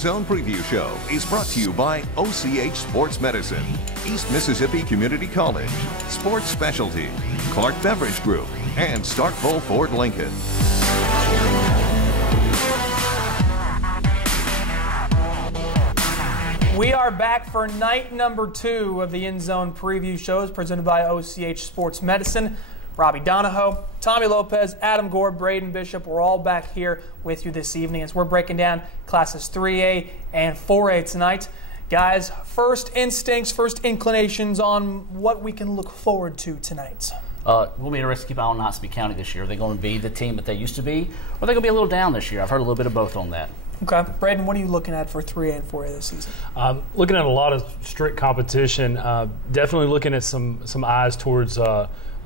End Zone Preview Show is brought to you by OCH Sports Medicine, East Mississippi Community College, Sports Specialty, Clark Beverage Group, and Starkville Ford Lincoln. We are back for night number 2 of the End Zone Preview Shows presented by OCH Sports Medicine. Robbie Donahoe, Tommy Lopez, Adam Gore, Braden Bishop, we're all back here with you this evening as we're breaking down classes 3A and 4A tonight. Guys, first instincts, first inclinations on what we can look forward to tonight. We'll be interested to keep an eye on Knoxville County this year. Are they going to be the team that they used to be, or are they going to be a little down this year? I've heard a little bit of both on that. Okay. Braden, what are you looking at for 3A and 4A this season? Looking at a lot of strict competition. Definitely looking at some eyes towards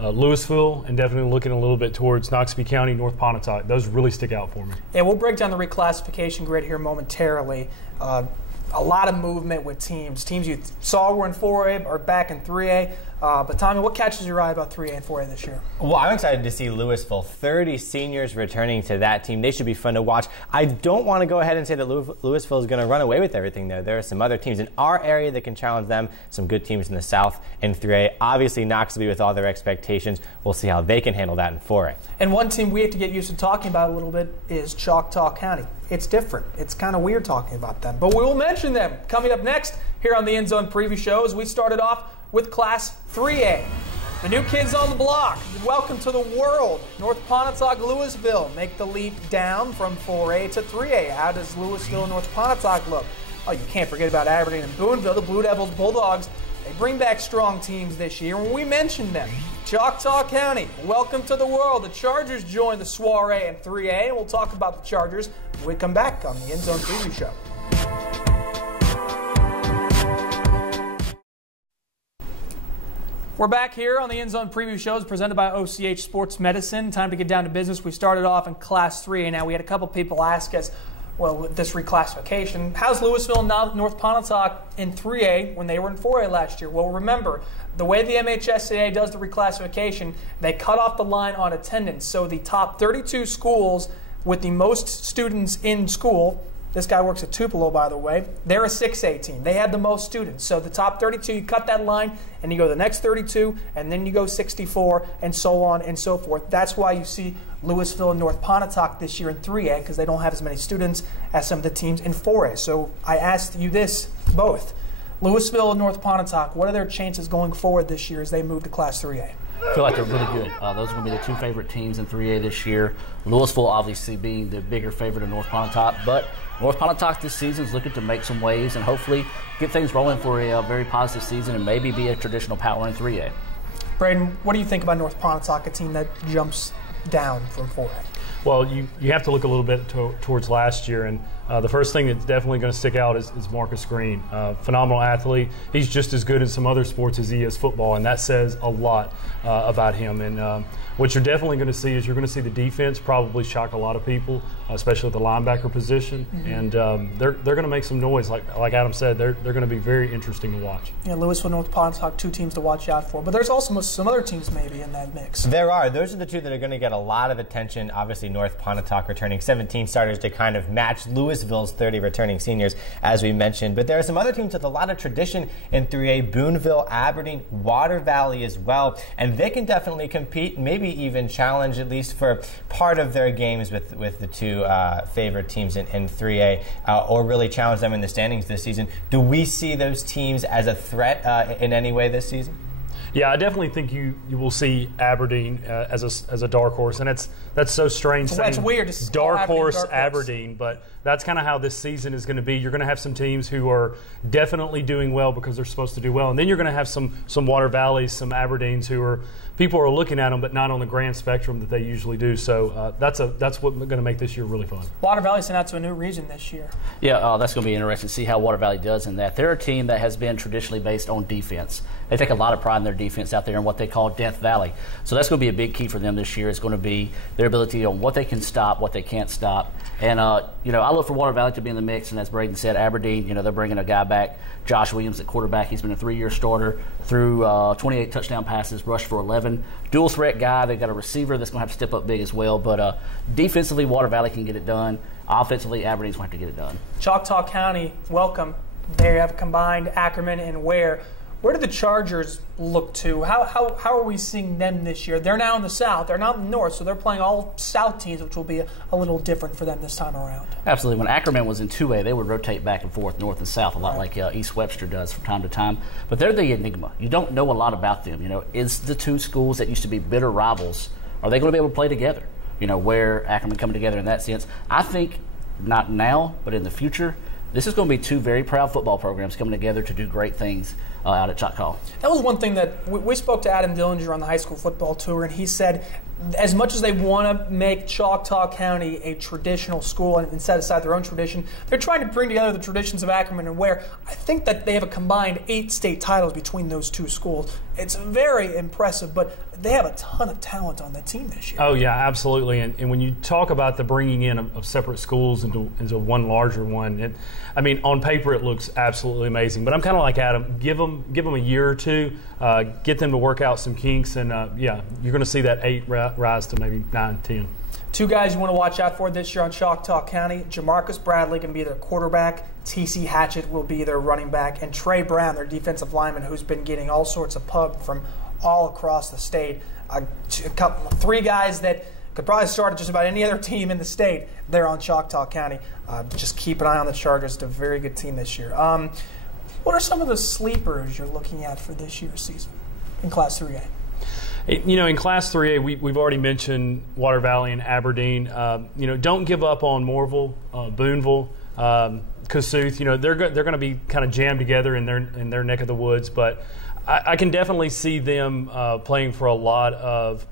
Louisville, and definitely looking a little bit towards Knoxville County, North Pontotoc. Those really stick out for me. Yeah, we'll break down the reclassification grid here momentarily. A lot of movement with teams. Teams you saw were in 4A are back in 3A. But Tommy, what catches your eye about 3A and 4A this year? Well, I'm excited to see Louisville. 30 seniors returning to that team. They should be fun to watch. I don't want to go ahead and say that Louisville is going to run away with everything, though. There are some other teams in our area that can challenge them, some good teams in the South in 3A. Obviously, Knoxville, with all their expectations, we'll see how they can handle that in 4A. And one team we have to get used to talking about a little bit is Choctaw County. It's different. It's kind of weird talking about them. But we will mention them coming up next here on the End Zone Preview Show as we started off with Class 3A. The new kids on the block. Welcome to the world. North Pontotoc, Louisville make the leap down from 4A to 3A. How does Louisville and North Pontotoc look? Oh, you can't forget about Aberdeen and Boonville, the Blue Devils, Bulldogs. They bring back strong teams this year. When we mentioned them, Choctaw County, welcome to the world. The Chargers join the soiree in 3A, and we'll talk about the Chargers when we come back on the End Zone Preview Show. We're back here on the End Zone Preview Shows presented by OCH Sports Medicine. Time to get down to business. We started off in Class 3A. Now, we had a couple people ask us, well, with this reclassification, how's Louisville and North Pontotoc in 3A when they were in 4A last year? Well, remember, the way the MHSAA does the reclassification, they cut off the line on attendance. So the top 32 schools with the most students in school, this guy works at Tupelo, by the way, they're a 6A team. They had the most students. So the top 32, you cut that line, and you go the next 32, and then you go 64, and so on and so forth. That's why you see Louisville and North Pontotoc this year in 3A, because they don't have as many students as some of the teams in 4A. So I asked you this, both. Louisville and North Pontotoc, what are their chances going forward this year as they move to Class 3A? I feel like they're really good. Those are going to be the two favorite teams in 3A this year. Louisville obviously being the bigger favorite of North Pontotoc, but North Pontotoc this season is looking to make some waves and hopefully get things rolling for a very positive season and maybe be a traditional power in 3A. Braden, what do you think about North Pontotoc, a team that jumps down from 4A? Well, you have to look a little bit towards last year, and the first thing that's definitely going to stick out is Marcus Green. Phenomenal athlete. He's just as good in some other sports as he is football, and that says a lot about him. And what you're definitely going to see is you're going to see the defense probably shock a lot of people, especially at the linebacker position. Mm-hmm. And they're going to make some noise. Like Adam said, they're going to be very interesting to watch. Yeah, Louisville, North Pontotoc, two teams to watch out for. But there's also some other teams maybe in that mix. There are. Those are the two that are going to get a lot of attention. Obviously, North Pontotoc returning 17 starters to kind of match Louisville's 30 returning seniors, as we mentioned. But there are some other teams with a lot of tradition in 3A, Boonville, Aberdeen, Water Valley as well. And they can definitely compete, maybe even challenge at least for part of their games with the two favorite teams in 3A, or really challenge them in the standings this season. Do we see those teams as a threat in any way this season? Yeah, I definitely think you will see Aberdeen as a dark horse, and that's so strange. That's weird. Dark horse, Aberdeen, but that's kind of how this season is going to be. You're going to have some teams who are definitely doing well because they're supposed to do well, and then you're going to have some Water Valleys, some Aberdeens who are people are looking at them, but not on the grand spectrum that they usually do. So that's what's going to make this year really fun. Water Valley sent out to a new region this year. Yeah, that's going to be interesting to see how Water Valley does in that. They're a team that has been traditionally based on defense. They take a lot of pride in their defense out there in what they call Death Valley. So that's going to be a big key for them this year. Is going to be their ability on what they can stop, what they can't stop. And, I look for Water Valley to be in the mix. And as Braden said, Aberdeen, they're bringing a guy back, Josh Williams at quarterback. He's been a 3-year starter, threw 28 touchdown passes, rushed for 11. Dual threat guy. They've got a receiver that's going to have to step up big as well. But defensively, Water Valley can get it done. Offensively, Aberdeen's going to have to get it done. Choctaw County, welcome. They have combined Ackerman and Ware. Where do the Chargers look to? How are we seeing them this year? They're now in the South. They're not in the North, so they're playing all South teams, which will be a little different for them this time around. Absolutely. When Ackerman was in 2A, they would rotate back and forth, North and South, a lot like East Webster does from time to time. But they're the enigma. You don't know a lot about them. Is the two schools that used to be bitter rivals, are they going to be able to play together? Where Ackerman coming together in that sense. I think not now, but in the future, this is going to be two very proud football programs coming together to do great things out at Choctaw. That was one thing that we spoke to Adam Dillinger on the high school football tour, and he said as much as they want to make Choctaw County a traditional school and set aside their own tradition, they're trying to bring together the traditions of Ackerman and Ware. I think that they have a combined 8 state titles between those two schools. It's very impressive, but they have a ton of talent on the team this year. Oh, yeah, absolutely. And when you talk about the bringing in of separate schools into one larger one, on paper it looks absolutely amazing. But I'm kind of like Adam. Give them a year or two, get them to work out some kinks, and, you're going to see that 8 rise to maybe 9, 10. Two guys you want to watch out for this year on Choctaw County. Jamarcus Bradley can be their quarterback. T.C. Hatchett will be their running back. And Trey Brown, their defensive lineman, who's been getting all sorts of pub from all across the state. 3 guys that could probably start at just about any other team in the state. They're on Choctaw County. Just keep an eye on the Chargers. It's a very good team this year. What are some of the sleepers you're looking at for this year's season in Class 3A? In Class 3A, we've already mentioned Water Valley and Aberdeen. Don't give up on Moorville, Boonville, Kossuth. They're going to be kind of jammed together in their neck of the woods, but I can definitely see them playing for a lot of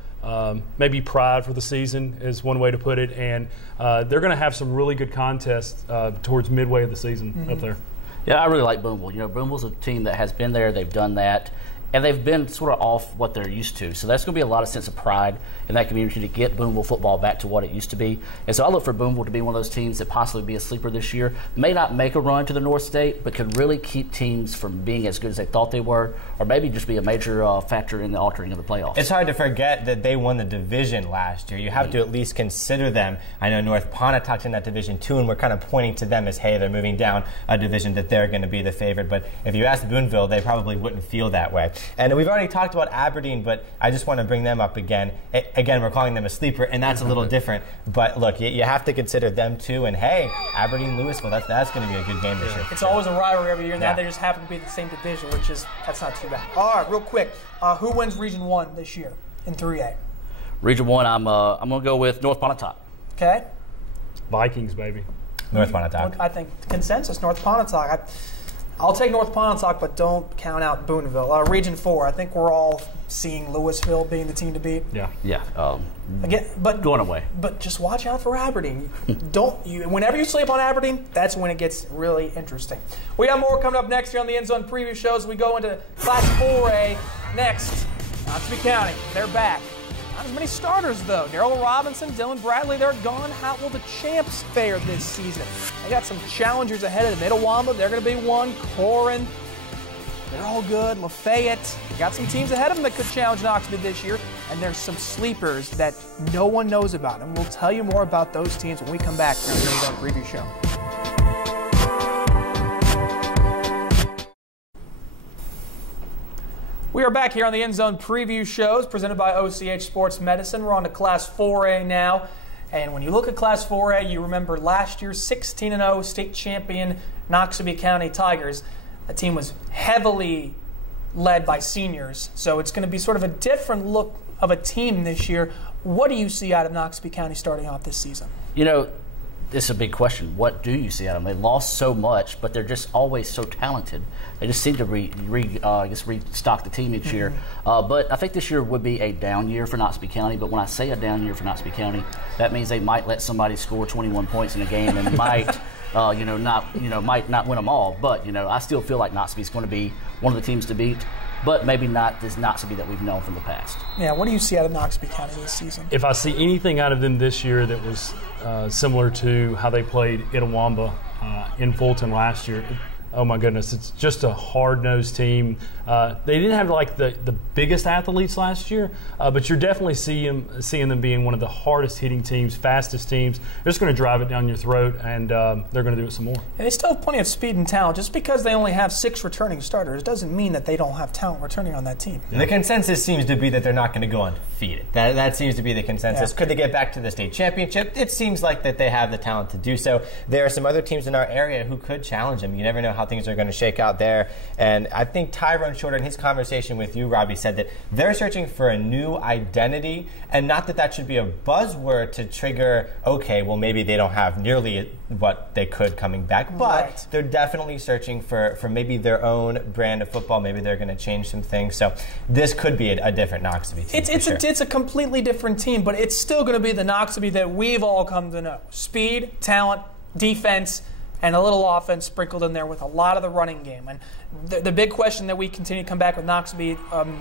maybe pride for the season is one way to put it, and they're going to have some really good contests towards midway of the season up there. Yeah, I really like Boonville. Boonville's a team that has been there, they've done that, and they've been sort of off what they're used to. So that's going to be a lot of sense of pride in that community to get Boonville football back to what it used to be. And so I look for Boonville to be one of those teams that possibly be a sleeper this year. May not make a run to the North State, but could really keep teams from being as good as they thought they were, or maybe just be a major factor in the altering of the playoffs. It's hard to forget that they won the division last year. You have to at least consider them. I know North Pontotoc in that division too, and we're kind of pointing to them as, hey, they're moving down a division, that they're going to be the favorite. But if you ask Boonville, they probably wouldn't feel that way. And we've already talked about Aberdeen, but I just want to bring them up again. Again, we're calling them a sleeper, and that's a little different. But look, you have to consider them too. And hey, Aberdeen-Louisville, that's going to be a good game this year. It's always a rivalry every year, and now they just happen to be in the same division, that's not too bad. All right, real quick, who wins Region 1 this year in 3A? Region 1, I'm going to go with North Pontotoc. Okay. Vikings, baby. North Pontotoc. I think consensus, North Pontotoc. I'll take North Pontotoc, but don't count out Boonville. Region 4, I think we're all seeing Louisville being the team to beat. Yeah. Again, but going away. But just watch out for Aberdeen. Whenever you sleep on Aberdeen, that's when it gets really interesting. We got more coming up next here on the End Zone Preview Shows. We go into Class 4A next. Knoxville County, they're back. Not as many starters, though. Darrell Robinson, Dylan Bradley, they're gone. How will the champs fare this season? They got some challengers ahead of them. Itawamba, they're going to be one. Corin, they're all good. Lafayette, got some teams ahead of them that could challenge Knoxville this year. And there's some sleepers that no one knows about. And we'll tell you more about those teams when we come back from the End Zone Preview Show. We are back here on the End Zone Preview Shows presented by OCH Sports Medicine. We're on to Class 4A now. And when you look at Class 4A, you remember last year's 16-0 state champion Knoxville County Tigers. That team was heavily led by seniors. So it's going to be sort of a different look of a team this year. What do you see out of Knoxville County starting off this season? This is a big question. What do you see out of them? They lost so much, but they're just always so talented. They just seem to restock the team each year. But I think this year would be a down year for Knoxville County. But when I say a down year for Knoxville County, that means they might let somebody score 21 points in a game and might might not win them all, but I still feel like Knoxville's going to be one of the teams to beat, but maybe not this Knoxville that we've known from the past. Yeah, what do you see out of Knoxville County this season? If I see anything out of them this year that was similar to how they played Itawamba in Fulton last year, oh my goodness, it's just a hard-nosed team. They didn't have like the biggest athletes last year, but you're definitely seeing them being one of the hardest hitting teams, fastest teams. They're just going to drive it down your throat, and they're going to do it some more. And they still have plenty of speed and talent. Just because they only have 6 returning starters doesn't mean that they don't have talent returning on that team. Yeah. The consensus seems to be that they're not going to go undefeated. That seems to be the consensus. Yeah. Could they get back to the state championship? It seems like that they have the talent to do so. There are some other teams in our area who could challenge them. You never know how things are going to shake out there. And I think Tyrone Shorter, in his conversation with you, Robbie, said that they're searching for a new identity, and not that should be a buzzword to trigger, okay, well, maybe they don't have nearly what they could coming back, but they're definitely searching for maybe their own brand of football. Maybe they're going to change some things. So this could be a different Knoxville team. It's a completely different team, but it's still going to be the Knoxville that we've all come to know. Speed, talent, defense, and a little offense sprinkled in there with a lot of the running game. And the big question that we continue to come back with Knoxville,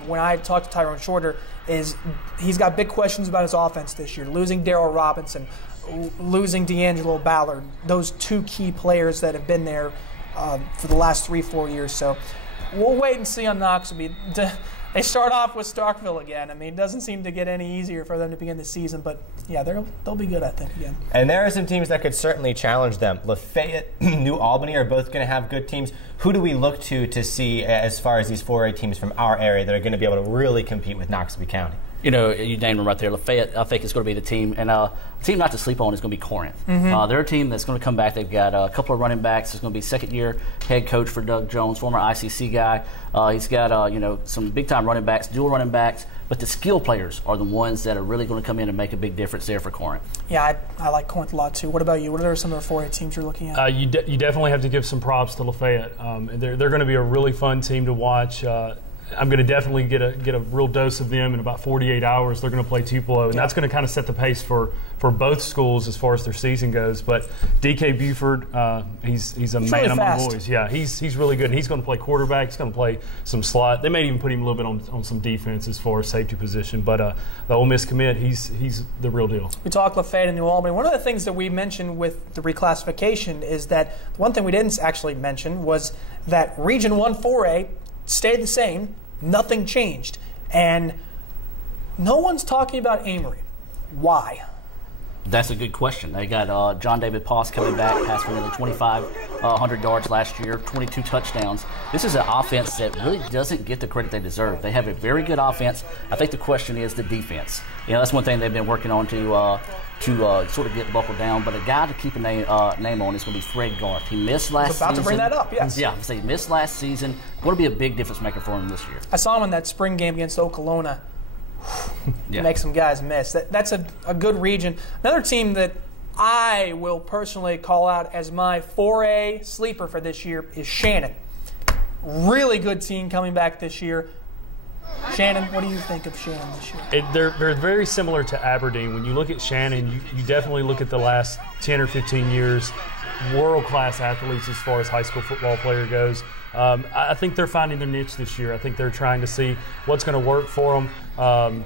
when I talk to Tyrone Shorter, is he's got big questions about his offense this year. Losing Darryl Robinson, losing D'Angelo Ballard, those 2 key players that have been there for the last 3-4 years. So we'll wait and see on Knoxville. They start off with Starkville again. I mean, it doesn't seem to get any easier for them to begin the season, but yeah, they'll be good, I think, again. And there are some teams that could certainly challenge them. Lafayette, New Albany are both going to have good teams. Who do we look to see as far as these 4A teams from our area that are going to be able to really compete with Knoxville County? You named them right there. Lafayette, I think, is going to be the team. And a team not to sleep on is going to be Corinth. Mm-hmm. They're a team that's going to come back. They've got a couple of running backs. There's going to be second-year head coach for Doug Jones, former ICC guy. He's got some big-time running backs, dual running backs. But the skill players are the ones that are really going to come in and make a big difference there for Corinth. Yeah, I like Corinth a lot, too. What about you? What are some of the 4A teams you're looking at? You definitely have to give some props to Lafayette. They're going to be a really fun team to watch. I'm going to definitely get a real dose of them in about 48 hours. They're going to play Tupelo, and that's going to kind of set the pace for both schools as far as their season goes. But DK Buford, he's a man really among fast. boys. Yeah, he's really good. And he's going to play quarterback. He's going to play some slot. They may even put him a little bit on some defense as far as safety position. But the Ole Miss commit, he's the real deal. We talked Lafayette and New Albany. One of the things that we mentioned with the reclassification is that one thing we didn't actually mention was that Region 1 4A stayed the same. Nothing changed. And no one's talking about Amory. Why? That's a good question. They got John David Poss coming back, passed for nearly 2,500 yards last year, 22 touchdowns. This is an offense that really doesn't get the credit they deserve. They have a very good offense. I think the question is the defense. That's one thing they've been working on to sort of get buckled down. But a guy to keep a name on is going to be Fred Garth. He missed last season. I was about to bring that up, yes. Yeah, he missed last season. Going to be a big difference maker for him this year. I saw him in that spring game against Okolona. Make some guys miss. That's a good region. Another team that I will personally call out as my 4A sleeper for this year is Shannon. Really good team coming back this year. Shannon, what do you think of Shannon this year? They're very similar to Aberdeen. When you look at Shannon, you definitely look at the last 10 or 15 years, world-class athletes as far as high school football player goes. I think they're finding their niche this year. I think they're trying to see what's going to work for them.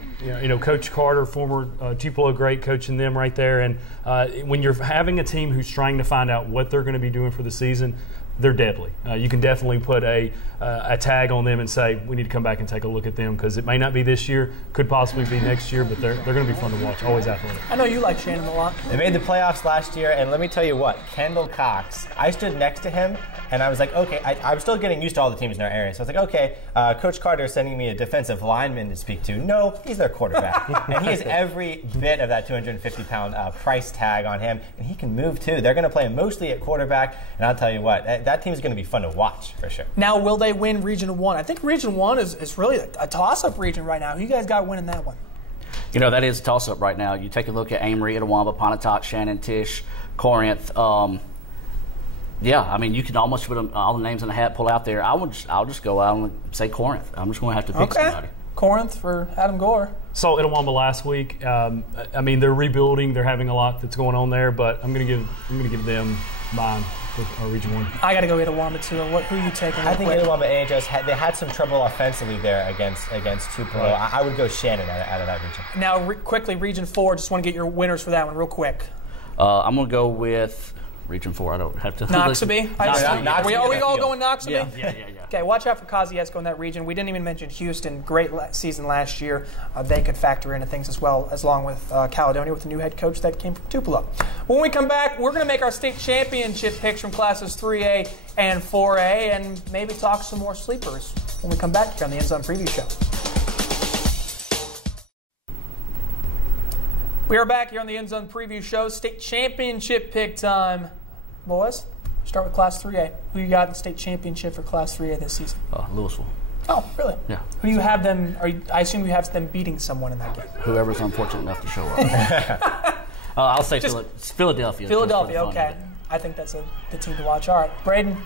Coach Carter, former Tupelo great, coaching them right there. And when you're having a team who's trying to find out what they're going to be doing for the season, they're deadly. You can definitely put a tag on them and say, we need to come back and take a look at them, because it may not be this year, could possibly be next year, but they're going to be fun to watch, always athletic. I know you like Shannon a lot. They made the playoffs last year, and let me tell you what, Kendall Cox, I stood next to him, and I was like, okay, I'm still getting used to all the teams in our area. So I was like, okay, Coach Carter is sending me a defensive lineman to speak to. No, he's their quarterback. And he has every bit of that 250-pound price tag on him, and he can move too. They're going to play him mostly at quarterback, and I'll tell you what, that team is going to be fun to watch for sure. Now, will they win Region 1? I think Region 1 is really a toss-up region right now. Who you guys got winning that one? That is a toss-up right now. You take a look at Amory, Itawamba, Pontotoc, Shannon, Tisch, Corinth. You can almost put all the names in the hat, pull out there. I'll just go out and say Corinth. I'm just going to have to pick somebody. Corinth for Adam Gore. Saw Itawamba last week. They're rebuilding. They're having a lot that's going on there, but I'm going to give them mine with Region 1. I got to go Itawamba too. Who are you taking? I think Itawamba AHS they had some trouble offensively there against Tupelo. Right. I would go Shannon out of that region. Now, quickly, Region 4. Just want to get your winners for that one real quick. I'm going to go with Region 4. I don't have to. Noxubee? Are we all going Noxubee? Yeah. Okay, watch out for Kosciuszko in that region. We didn't even mention Houston. Great season last year. They could factor into things as well, as along with Caledonia with a new head coach that came from Tupelo. When we come back, we're going to make our state championship picks from classes 3A and 4A and maybe talk some more sleepers when we come back here on the End Zone Preview Show. We are back here on the End Zone Preview Show. State championship pick time. Boys, start with Class 3A. Who you got in the state championship for Class 3A this season? Louisville. Oh, really? Yeah. Who do you have them? I assume you have them beating someone in that game. Whoever's unfortunate enough to show up. I'll say Philadelphia. Philadelphia, okay. I think that's the team to watch. All right, Braden.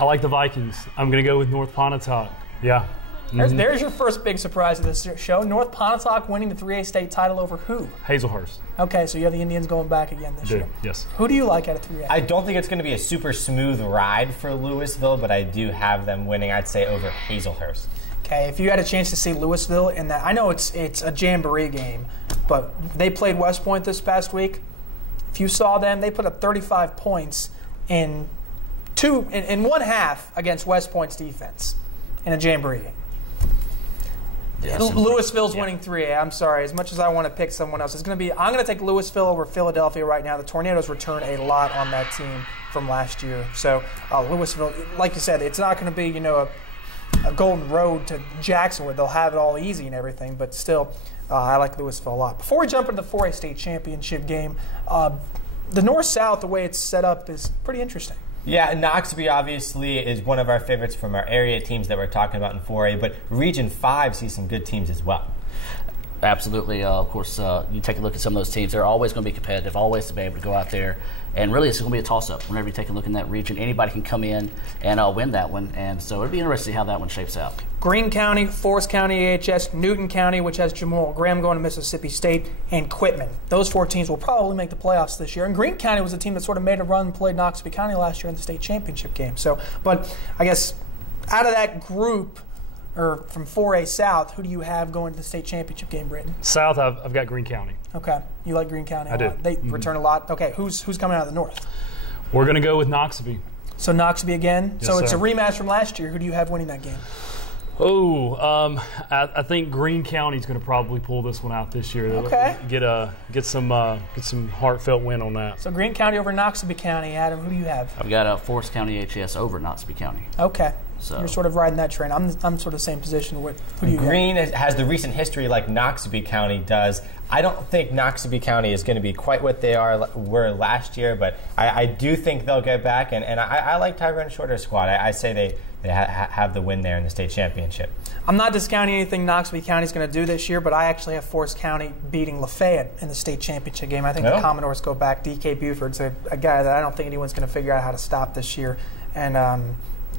I like the Vikings. I'm going to go with North Pontotoc. Yeah. There's your first big surprise of this show. North Pontotoc winning the 3A state title over who? Hazelhurst. Okay, so you have the Indians going back again this year. Yes. Who do you like out of 3A? I don't think it's going to be a super smooth ride for Louisville, but I do have them winning, I'd say, over Hazelhurst. Okay, if you had a chance to see Louisville in that, I know it's a jamboree game, but they played West Point this past week. If you saw them, they put up 35 points in one half against West Point's defense in a jamboree game. Yes. Louisville's winning 3A. I'm sorry. As much as I want to pick someone else, I'm going to take Louisville over Philadelphia right now. The Tornadoes return a lot on that team from last year. So Louisville, like you said, it's not going to be a golden road to Jackson where they'll have it all easy and everything. But still, I like Louisville a lot. Before we jump into the 4A state championship game, the North-South, the way it's set up, is pretty interesting. Yeah, Noxubee obviously is one of our favorites from our area teams that we're talking about in 4A, but Region 5 sees some good teams as well. Absolutely. Of course, you take a look at some of those teams. They're always going to be competitive, always to be able to go out there. And really, it's going to be a toss-up. Whenever you take a look in that region, anybody can come in and win that one. And so it'll be interesting to see how that one shapes out. Greene County, Forest County AHS, Newton County, which has Jamal Graham going to Mississippi State, and Quitman. Those 4 teams will probably make the playoffs this year. And Greene County was a team that sort of made a run and played Noxubee County last year in the state championship game. So, but I guess out of that group, or from 4A South, who do you have going to the state championship game, Britton? South, I've got Greene County. Okay. You like Greene County a lot? I do. They return a lot. Okay. Who's coming out of the North? We're going to go with Noxubee. So Noxubee again? Yes, so it's sir. a rematch from last year. Who do you have winning that game? I think Greene County's going to probably pull this one out this year. Okay. Get some heartfelt win on that. So Greene County over Noxubee County. Adam, who do you have? I've got Forest County HS over Noxubee County. Okay. So you're sort of riding that train. I'm sort of the same position. Who do you Greene has the recent history like Noxubee County does. I don't think Noxubee County is going to be quite what they were last year, but I do think they'll get back. And I like Tyrone Shorter's squad. I say they have the win there in the state championship. I'm not discounting anything Noxubee County is going to do this year, but I actually have Forest County beating Lafayette in the state championship game. I think the Commodores go back. D.K. Buford's a guy that I don't think anyone's going to figure out how to stop this year. And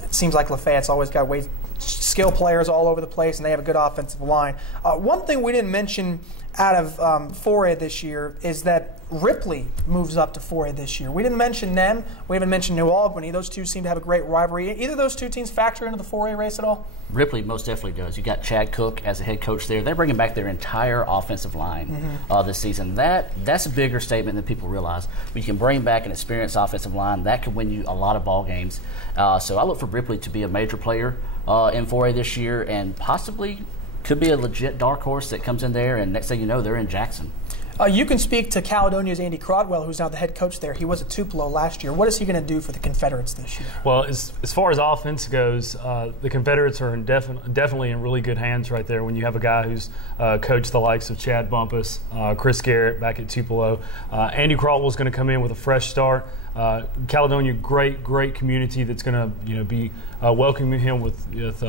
it seems like Lafayette's always got skill players all over the place, and they have a good offensive line. One thing we didn't mention out of 4A this year is that Ripley moves up to 4A this year. We didn't mention them. We haven't mentioned New Albany. Those two seem to have a great rivalry. Either of those two teams factor into the 4A race at all? Ripley most definitely does. You got Chad Cook as a head coach there. They're bringing back their entire offensive line this season. That's a bigger statement than people realize. When you can bring back an experienced offensive line, that could win you a lot of ball games. So I look for Ripley to be a major player in 4A this year, and possibly could be a legit dark horse that comes in there, and next thing you know, they're in Jackson. You can speak to Caledonia's Andy Crodwell, who's now the head coach there. He was at Tupelo last year. What is he going to do for the Confederates this year? Well, as far as offense goes, the Confederates are definitely in really good hands right there when you have a guy who's coached the likes of Chad Bumpus, Chris Garrett back at Tupelo. Andy Crodwell's going to come in with a fresh start. Caledonia, great community that's going to be welcoming him with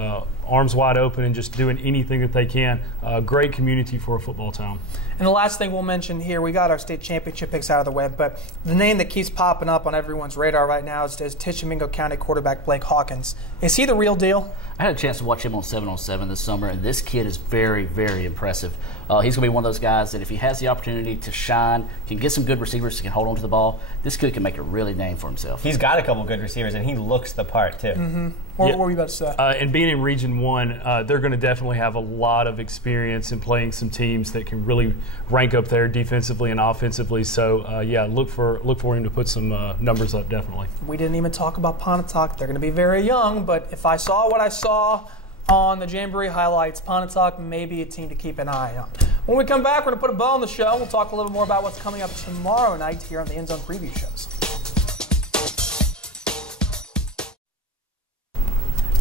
arms wide open and just doing anything that they can. Great community for a football town. And the last thing we'll mention here, we got our state championship picks out of the web, but the name that keeps popping up on everyone's radar right now is Tishomingo County quarterback Blake Hawkins. Is he the real deal? I had a chance to watch him on 7-on-7 this summer, and this kid is very, very impressive. He's going to be one of those guys that if he has the opportunity to shine, can get some good receivers that can hold on to the ball, this kid can make a really name for himself. He's got a couple good receivers, and he looks the part, too. Mm-hmm. What were you about to say? And being in Region 1, they're going to definitely have a lot of experience in playing some teams that can really rank up there defensively and offensively. So, look for him to put some numbers up, definitely. We didn't even talk about Pontotoc. They're going to be very young, but if I saw what I saw on the Jamboree highlights, Pontotoc may be a team to keep an eye on. When we come back, we're going to put a bow on the show. We'll talk a little more about what's coming up tomorrow night here on the End Zone Preview Shows.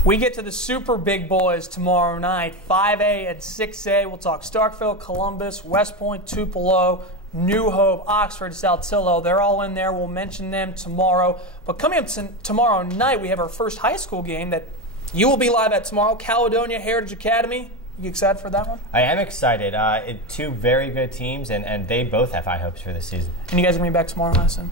We get to the super big boys tomorrow night, 5A and 6A. We'll talk Starkville, Columbus, West Point, Tupelo, New Hope, Oxford, Saltillo. They're all in there. We'll mention them tomorrow. But coming up tomorrow night, we have our first high school game that you will be live at tomorrow, Caledonia Heritage Academy. You excited for that one? I am excited. Two very good teams, and they both have high hopes for this season. And you guys are going to be back tomorrow, Madison?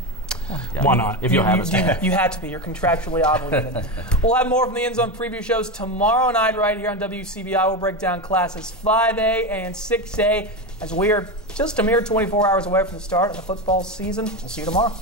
Yeah. Why not? If you'll have us. You had to be. You're contractually obligated. We'll have more from the End Zone Preview Shows tomorrow night right here on WCBI. We'll break down classes 5A and 6A as we are just a mere 24 hours away from the start of the football season. We'll see you tomorrow.